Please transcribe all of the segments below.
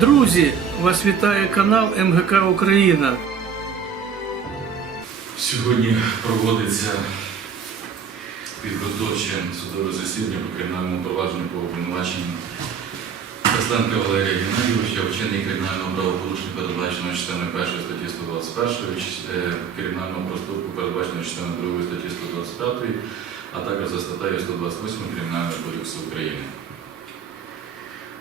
Друзі, вас вітає канал МГК Україна. Сьогодні проводиться підготовче судове засідання по кримінальному провадженню по обвинуваченню Тесленка Валерія Геннадійовича, вчинення кримінального правопорушення, передбаченого частиною 1 статті 121, е, кримінального проступку, передбаченого частиною 2 статті 125, а також за статтею 128 Кримінального кодексу України.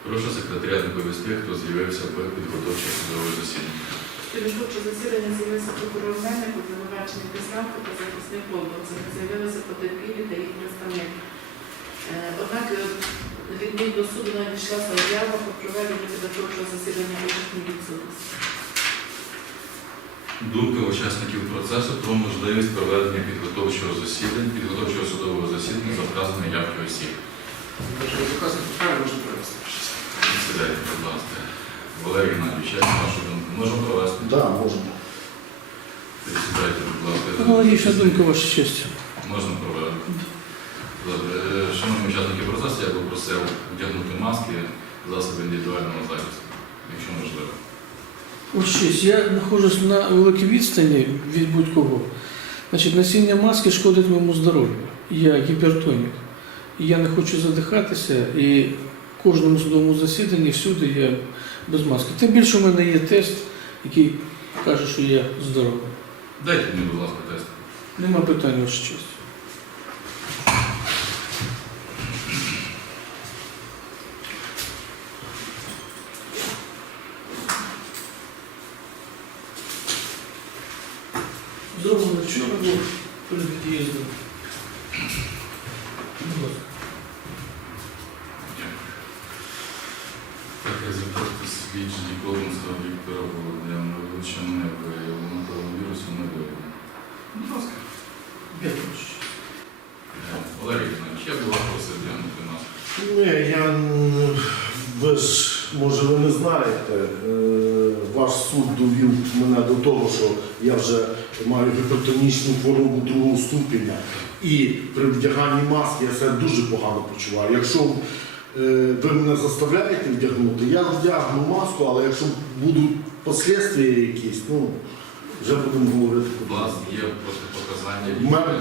Прошу секретаря доповісти, хто з'явився в підготовче судове засідання. Підготовче засідання з'явився прокурор Мельник, обвинувачений Писанко та захисник Колбанцев. З'явилися потерпілі та їх представник. Е, Однак е, відповідно до суду надійшла заява про проведення підготовчого засідання у їхній відсутності. Думка учасників процесу про можливість проведення підготовчого засідання, підготовчого судового засідання за вказаними явки осіб. Сідайте, будь ласка. Валерій Геннадійович, як на вашу думку? Можемо провести? Да, можна. Сідайте, будь ласка. Аналогічна думка, ваша честь. Можна провести. Добре. Е, Шановні учасники процесу, я би просив вдягнути маски, засоби індивідуального захисту, якщо можливо. Ось честь, я знаходжусь на великій відстані від будь-кого. Значить, носіння маски шкодить моєму здоров'ю. Я гіпертонік. Я не хочу задихатися, і в кожному судовому засіданні всюди я без маски. Тим більше у мене є тест, який каже, що я здоровий. Дайте мені, будь ласка, тест. Нема питань, ваша честь. Зроблено вчора перед від'їздом. Будь ласка. Так, результати свідчень Колманського Віктора Володимировича не виявлено коронавірусу не виявлено. Будь ласка. Дякую, ваша честь. Е, Валерій Геннадійович, я б вас просив глянути нас. Ні, я м, ви ж, може, ви не знаєте, е, ваш суд довів мене до того, що я вже маю гіпертонічну хворобу другого ступеня. І при вдяганні маски я себе дуже погано почуваю. Якщо е, ви мене заставляєте вдягнути, я вдягну маску, але якщо будуть послідствия якісь, ну, вже будемо говорити. У вас є протипоказання У мене,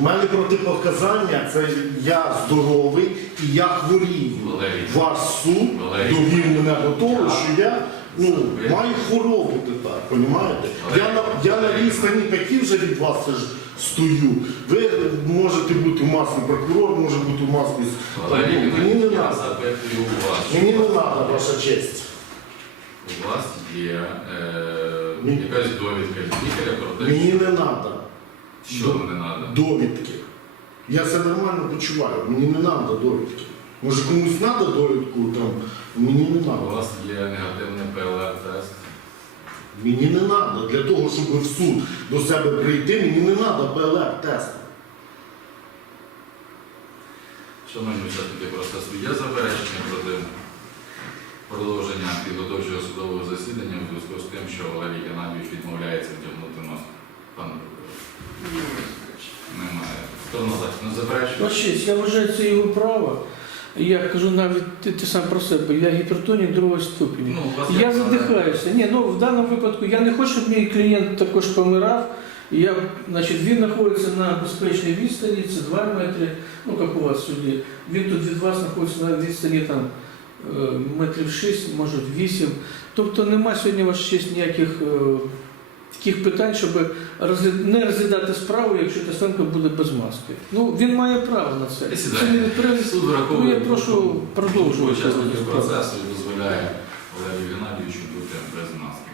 мене протипоказання це я здоровий і я хворію. Валерій. Ваш суд Валерій. довів мене до того, що я ну, маю хворобу тепер, розумієте? Я на, я на відстані такі вже від вас це ж стою. Ви можете бути в масці прокурор, може бути з Валерій Мені не я треба. запитую у вас. Мені не треба, ваша честь. У вас є е, Ні. якась довідка від лікаря про те, Мені не треба що не треба. довідки. Я себе нормально почуваю, мені не треба довідки. Може комусь треба довідку, там, мені не У треба. вас є негативний ПЛР-тест. Мені не треба. Для того, щоб в суд до себе прийти, мені не треба ПЛР-тест. Шановні учасники процесу, є заперечення проти продовження підготовчого судового засідання у зв'язку з тим, що Валерій Геннадійович відмовляється вдягнути маску? Пане немає. Захисту не заперечує? Честь, я вважаю, це його право. Я кажу навіть ти, ти сам про себе, я гіпертонік другого ступеня. Ну, Я задихаюся. Ні, ну в даному випадку я не хочу, щоб мій клієнт також помирав. Я, значить, він знаходиться на безпечній відстані, це 2 метри, ну як у вас сюди. Він тут від вас знаходиться на відстані там метрів 6, може 8. Тобто нема сьогодні ваша честь ніяких е, таких питань, щоб не розглядати справу, якщо Тесленко буде без маски. Ну він має право на це. Це не. Суд Ну, я прошу продовжувати. учасників процесу дозволяє Валерію Геннадійовичу бути без маски.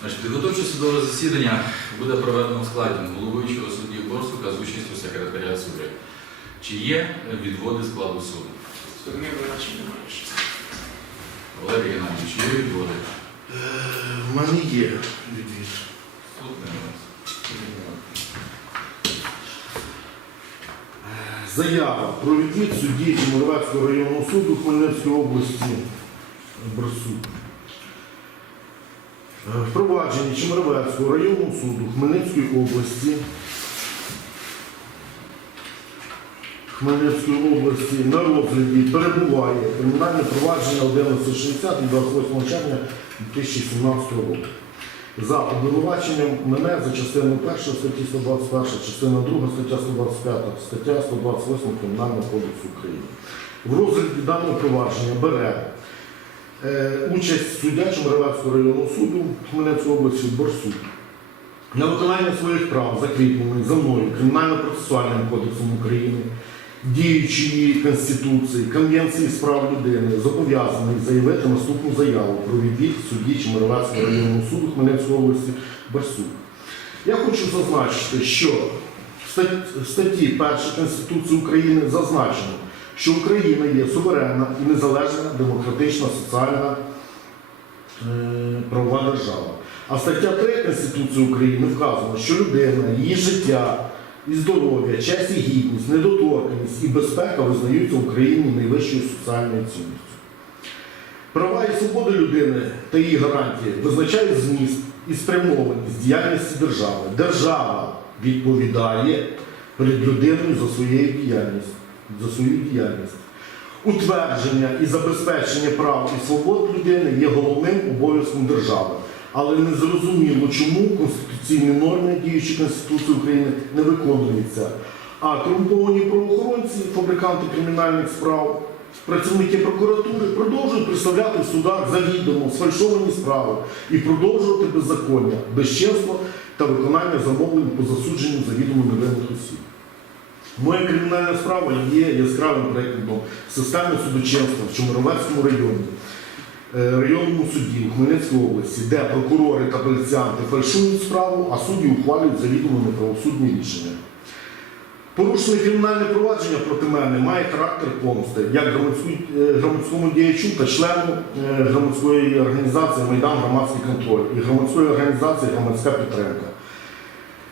Значить, підготовче судове засідання буде проведено в складі головуючого судді Борсука з участю секретаря суду. Чи є відводи складу суду? Сторони обвинувачення немає. ще. Валерій Геннадійович, є відводи? Е, В мене є відвід. Не. Заява про відвід судді Чемеровецького районного суду Хмельницької області Брасук. Е, Впровадження Чемеровецького районного суду Хмельницької області Хмельницької області на розгляді перебуває кримінальне провадження 1160 від 28 червня 2017 року. За обвинуваченням мене за частиною 1 статті 121, частина 2 стаття 125, стаття 128 Кримінального кодексу України. В розгляді даного провадження бере е, участь суддя Чемеровецького районного суду Хмельницької області Борсук. На виконання своїх прав, закріплених за мною Кримінально-процесуальним кодексом України, діючої Конституції, Конвенції з прав людини, зобов'язаний заявити наступну заяву про відвід судді Чемеровецького районного суду Хмельницької області Барсук. Я хочу зазначити, що в статті 1 Конституції України зазначено, що Україна є суверенна і незалежна демократична соціальна е, правова держава. А стаття 3 Конституції України вказано, що людина, її життя і здоров'я, честь і гідність, недоторканність і безпека визнаються в Україні найвищою соціальною цінністю. Права і свободи людини та її гарантії визначають зміст і спрямованість діяльності держави. Держава відповідає перед людиною за свою діяльність. За свою діяльність. Утвердження і забезпечення прав і свобод людини є головним обов'язком держави. Але не зрозуміло, чому конституційні норми діючі Конституції України не виконуються. А корумповані правоохоронці, фабриканти кримінальних справ, працівники прокуратури продовжують представляти в судах завідомо сфальшовані справи і продовжувати беззаконня, безчинство та виконання замовлень по засудженню завідомо невинних осіб. Моя кримінальна справа є яскравим прикладом системи судочинства в Чомеровецькому районі, районному суді у Хмельницькій області, де прокурори та поліціянти фальшують справу, а судді ухвалюють завідомо неправосудні рішення. Порушене кримінальне провадження проти мене має характер помсти як е, громадському діячу та члену е, громадської організації Майдан Громадський контроль і громадської організації Громадська підтримка.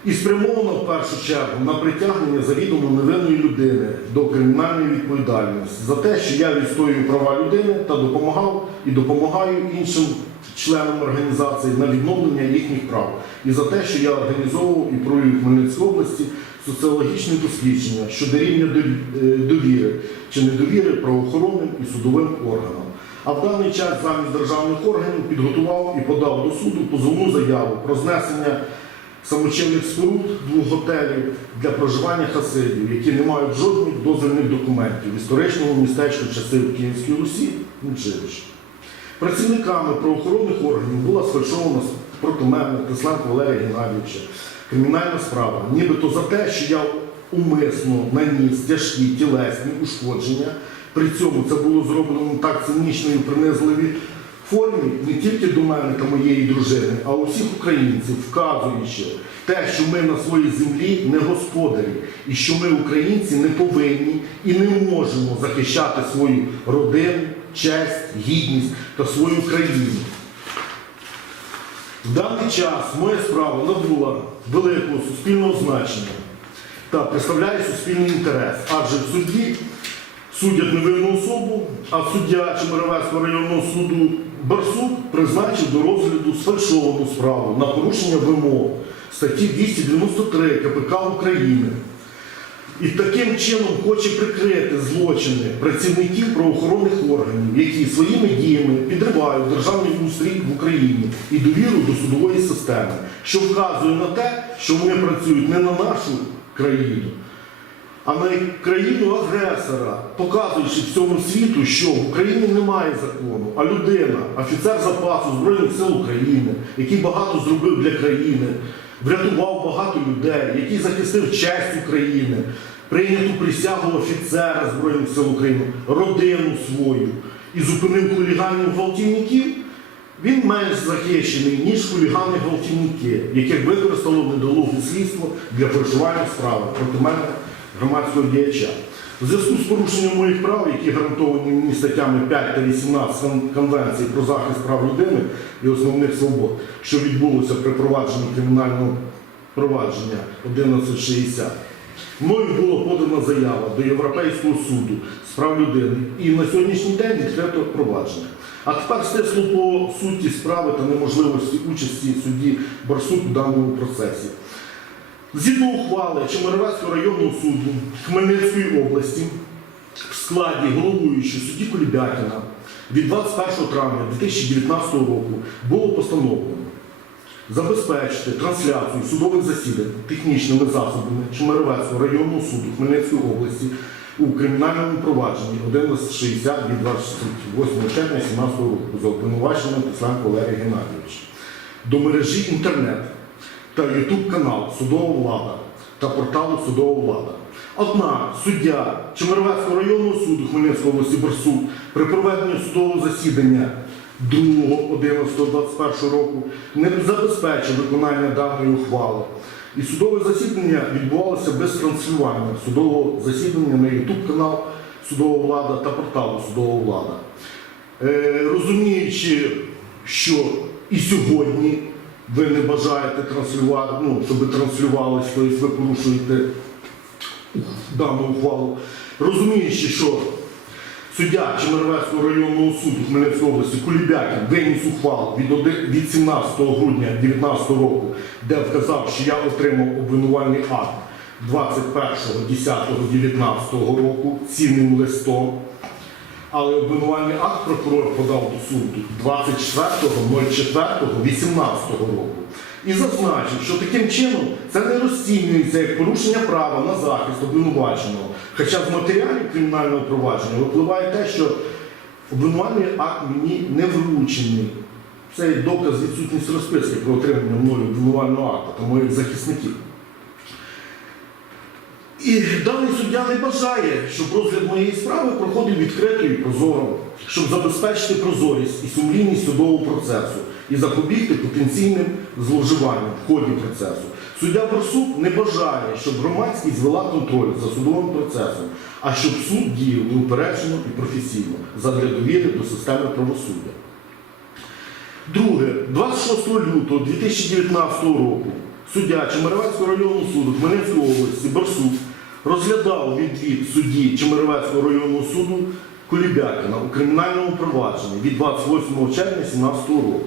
І спрямовано в першу чергу на притягнення завідомо невинної людини до кримінальної відповідальності за те, що я відстоюю права людини та допомагав і допомагаю іншим членам організації на відновлення їхніх прав, і за те, що я організовував і провів в Хмельницькій області соціологічні дослідження щодо рівня е, довіри чи недовіри правоохоронним і судовим органам. А в даний час замість державних органів підготував і подав до суду позовну заяву про знесення самочинних споруд двох готелів для проживання хасидів, які не мають жодних дозвільних документів в історичному містечку часів Київської Русі Меджибіж. Працівниками правоохоронних органів була сфальшована проти мене Тесленко Валерія Геннадійовича кримінальна справа, нібито за те, що я умисно наніс тяжкі тілесні ушкодження. При цьому це було зроблено так цинічно і в принизливій формі не тільки до мене та моєї дружини, а у всіх українців, вказуючи те, що ми на своїй землі не господарі, і що ми, українці, не повинні і не можемо захищати свою родину, честь, гідність та свою країну. В даний час моя справа набула великого суспільного значення та представляє суспільний інтерес, адже в суді судять невинну особу, а суддя Чемеровецького районного суду Барсук призначив до розгляду сфальшовану справу на порушення вимог статті 293 КПК України. І таким чином хоче прикрити злочини працівників правоохоронних органів, які своїми діями підривають державний устрій в Україні і довіру до судової системи, що вказує на те, що вони працюють не на нашу країну, а на країну агресора, показуючи всьому світу, що в Україні немає закону, а людина, офіцер запасу Збройних сил України, який багато зробив для країни, врятував багато людей, який захистив честь України, прийняту присягу офіцера Збройних сил України, родину свою і зупинив хуліганів гвалтівників, він менш захищений, ніж хулігани гвалтівники, яких використало недолуге слідство для фальшування справи. Проти мене громадського діяча. У зв'язку з порушенням моїх прав, які гарантовані мені статтями 5 та 18 Конвенції про захист прав людини і основних свобод, що відбулося при провадженні кримінального провадження 1160, мною було подана заява до Європейського суду з прав людини і на сьогоднішній день відкрито провадження. А тепер стисло по суті справи та неможливості участі судді Барсук у даному процесі. Згідно ухвали Чемеровецького районного суду Хмельницької області в складі головуючого судді Кулібякіна від 21 травня 2019 року було постановлено забезпечити трансляцію судових засідань технічними засобами Чемеровецького районного суду Хмельницької області у кримінальному провадженні 1160 від 28 червня 2017 року за обвинуваченням Тесленко Валерія Геннадійовича. До мережі інтернет та Ютуб канал Судова влада та порталу Судова влада. Однак суддя Чемеровецького районного суду Хмельницької області Барсук при проведенні судового засідання 2.11.21 року не забезпечив виконання даної ухвали. І судове засідання відбувалося без транслювання судового засідання на YouTube канал Судова влада та порталу Судова влада. Е, розуміючи, що і сьогодні ви не бажаєте транслювати, ну, щоб транслювалося, тобто ви порушуєте дану ухвалу, розуміючи, що суддя Чемеровецького районного суду Хмельницької області Кулібякін виніс оди- від 17 грудня 2019 року, де вказав, що я отримав обвинувальний акт 21.10.19 року цінним листом. Але обвинувальний акт прокурор подав до суду 24.04.18 року і зазначив, що таким чином це не розцінюється як порушення права на захист обвинуваченого. Хоча з матеріалів кримінального провадження випливає те, що обвинувальний акт мені не вручений. Це доказ відсутності розписки про отримання мною обвинувального акту та моїх захисників. І даний суддя не бажає, щоб розгляд моєї справи проходив відкрито і прозоро, щоб забезпечити прозорість і сумлінність судового процесу і запобігти потенційним зловживанням в ході процесу. Суддя Борсук не бажає, щоб громадськість вела контроль за судовим процесом, а щоб суд діяв неупереджено і професійно задля довіри до системи правосуддя. Друге, 26 лютого 2019 року суддя Чемеровецького районного суду Хмельницької області Барсук розглядав відвід судді Чемеровецького районного суду Кулібякіна у кримінальному провадженні від 28 червня 2017 року.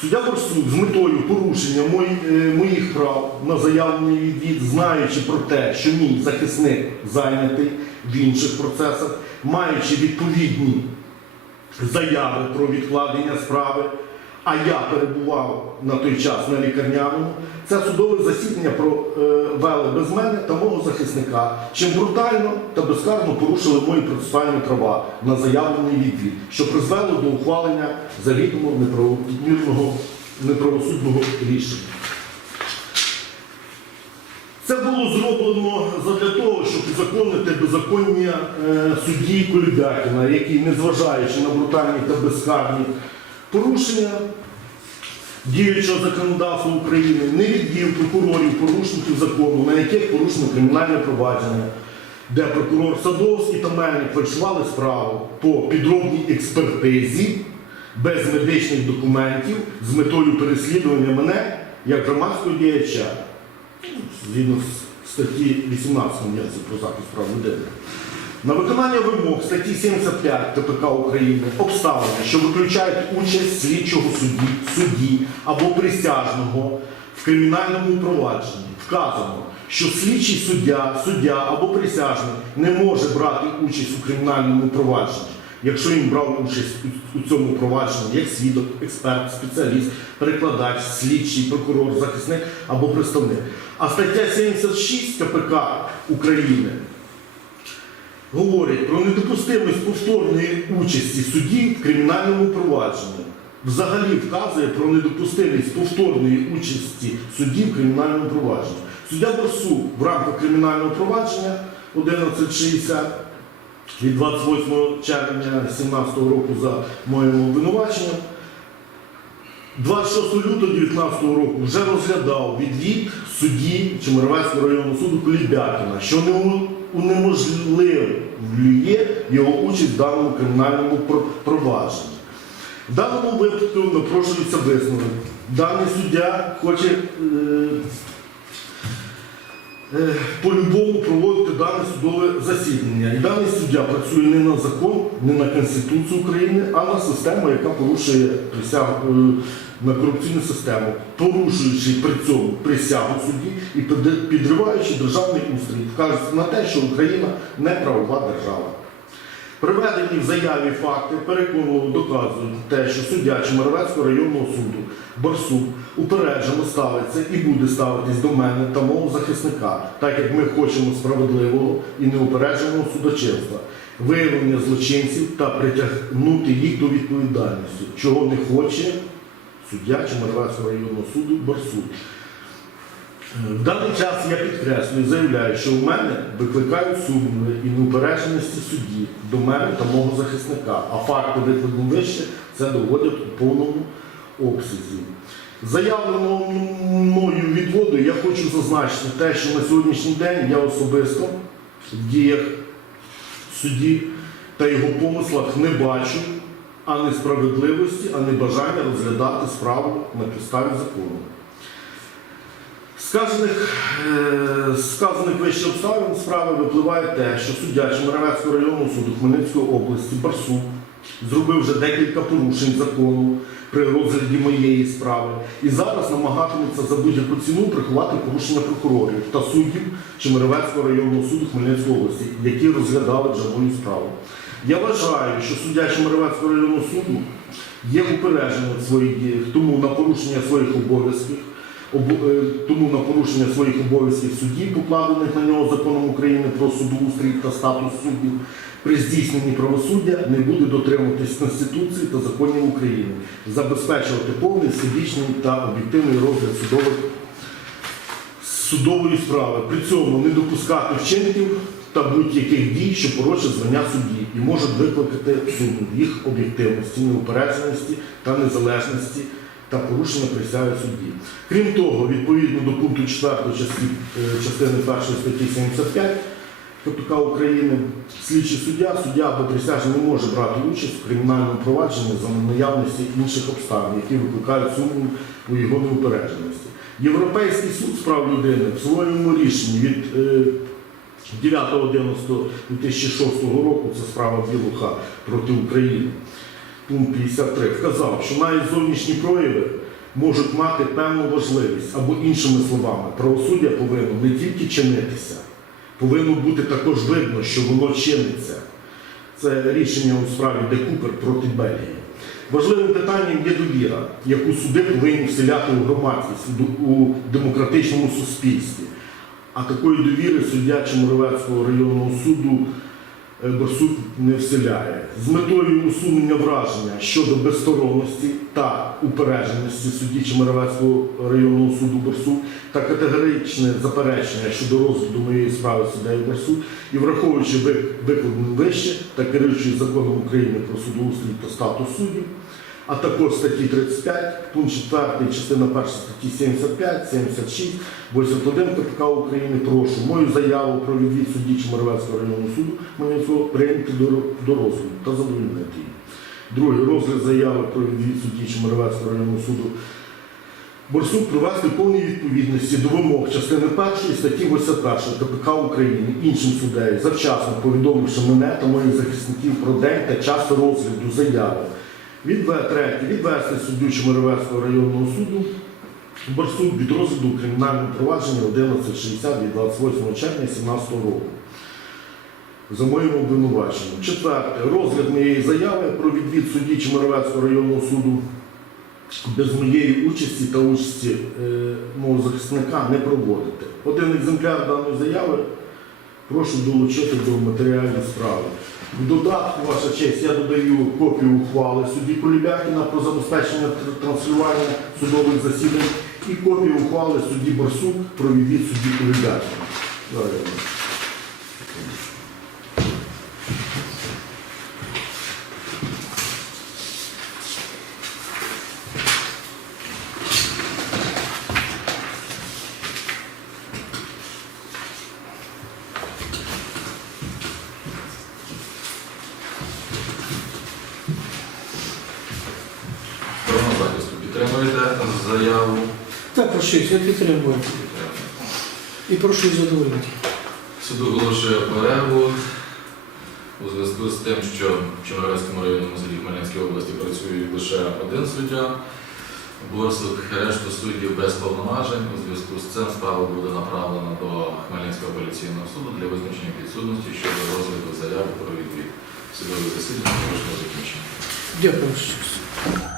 Суддя Барсук з метою порушення е, моїх прав на заявлений відвід, знаючи про те, що мій захисник зайнятий в інших процесах, маючи відповідні заяви про відкладення справи, а я перебував на той час на лікарняному, це судове засідання провели без мене та мого захисника, чим брутально та безкарно порушили мої процесуальні права на заявлений відвід, що призвело до ухвалення завідомо неправосудного рішення. Це було зроблено задля того, щоб узаконити беззаконня е, судді Кулібякіна, який, незважаючи на брутальні та безкарні порушення діючого законодавства України, не відвів прокурорів порушників закону, на яких порушено кримінальне провадження, де прокурор Садовський та Мельник фальшували справу по підробній експертизі без медичних документів з метою переслідування мене як громадського діяча згідно з статті 18 Конвенції про захист прав людини. На виконання вимог статті 75 КПК України обставини, що виключають участь слідчого судді, судді або присяжного в кримінальному провадженні, вказано, що слідчий суддя, суддя або присяжний не може брати участь у кримінальному провадженні, якщо він брав участь у цьому провадженні як свідок, експерт, спеціаліст, перекладач, слідчий, прокурор, захисник або представник. А стаття 76 КПК України говорить про недопустимість повторної участі судді в кримінальному провадженні. Взагалі вказує про недопустимість повторної участі судді в кримінальному провадженні. Суддя Барсук в рамках кримінального провадження 1160 від 28 червня 2017 року за моїм обвинуваченням 26 лютого 2019 року вже розглядав відвід судді Чемеровецького районного суду Кулібякіна, що не унеможливлює його участь в даному кримінальному провадженні. В даному випадку напрошується висновок. Даний суддя хоче е, е, по-любому проводити дане судове засідання. І даний суддя працює не на закон, не на Конституцію України, а на систему, яка порушує присягу е, на корупційну систему, порушуючи при цьому присягу судді і підриваючи державний устрій, вказує на те, що Україна не правова держава. Приведені в заяві факти переконливо доказують те, що суддя Чемеровецького районного суду Барсук упереджено ставиться і буде ставитись до мене та мого захисника, так як ми хочемо справедливого і неупередженого судочинства, виявлення злочинців та притягнути їх до відповідальності, чого не хоче суддя Чемеровецького районного суду Барсук. В даний час я підкреслюю, заявляю, що в мене викликають сумніви і неупередженості судді до мене та мого захисника, а факти викладені вище це доводять у повному обсязі. Заявленого мною відводу я хочу зазначити те, що на сьогоднішній день я особисто в діях судді та його помислах не бачу а не справедливості, а не бажання розглядати справу на підставі закону. Сказаних, е, сказаних вище обставин справи випливає те, що суддя Чемеровецького районного суду Хмельницької області Барсук зробив вже декілька порушень закону при розгляді моєї справи і зараз намагатиметься за будь-яку ціну приховати порушення прокурорів та суддів Чемеровецького районного суду Хмельницької області, які розглядали вже мою справу. Я вважаю, що суддя Чемеровецького районного суду є упередженим своїх діях, тому на порушення своїх обов'язків Обо- е, тому на порушення своїх обов'язків судді, покладених на нього законом України про судоустрій та статус суддів, при здійсненні правосуддя не буде дотримуватись Конституції та законів України, забезпечувати повний всебічний та об'єктивний розгляд судових судової справи, при цьому не допускати вчинків та будь-яких дій, що порочать звання судді і можуть викликати сумнів їх об'єктивності, неупередженості та незалежності та порушення присяги судді. Крім того, відповідно до пункту 4 частини, частини 1 статті 75 КПК України, слідчий суддя, суддя або присяжний не може брати участь в кримінальному провадженні за наявності інших обставин, які викликають сумнів у його неупередженості. Європейський суд з прав людини в своєму рішенні від е, 9.11.2006 року, це справа Білуха проти України, пункт 53, вказав, що навіть зовнішні прояви можуть мати певну важливість, або іншими словами, правосуддя повинно не тільки чинитися, повинно бути також видно, що воно чиниться. Це рішення у справі Де Купер проти Бельгії. Важливим питанням є довіра, яку суди повинні вселяти у громадськість, у демократичному суспільстві. А такої довіри суддя Чемеровецького районного суду е, не вселяє. З метою усунення враження щодо безсторонності та упередженості судді Чемеровецького районного суду Борсук та категоричне заперечення щодо розгляду моєї справи суддею Борсук і враховуючи ви- викладене вище та керуючи законом України про судоустрій та статус суддів, а також статті 35, пункт 4, частина 1 статті 75, 76, 81 КПК України, прошу мою заяву про відвід судді Чемеровецького районного суду Хмельницького прийняти до, розгляду та задовольнити її. Друге, розгляд заяви про відвід судді Чемеровецького районного суду Борсук привести в повній відповідності до вимог частини 1 статті 81 КПК України іншим суддею, завчасно повідомивши мене та моїх захисників про день та час розгляду заяви. Відве- Третє. Відвести суддю Чемеровецького районного суду Борсук від розгляду кримінального провадження 1160 від 28 червня 2017 року. За моїм обвинуваченням. Четверте. Розгляд моєї заяви про відвід судді Чемеровецького районного суду без моєї участі та участі е, мого захисника не проводити. Один екземпляр даної заяви прошу долучити до матеріалів справи. В додатку, ваша честь, я додаю копію ухвали судді Полібякіна про забезпечення транслювання судових засідань і копію ухвали судді Барсук про відвід судді Полібякіна. Зараз я вам. Сторона Так, я підтримую. І прошу задовольнити. Суд оголошує перерву у зв'язку з тим, що в Чемеровському районному суді Хмельницької області працює лише один суддя. Борсук решту суддів без повноважень. У зв'язку з цим справа буде направлена до Хмельницького апеляційного суду для визначення підсудності щодо розгляду заяви про відвід. Судове засідання пройшло закінчено. Дякую.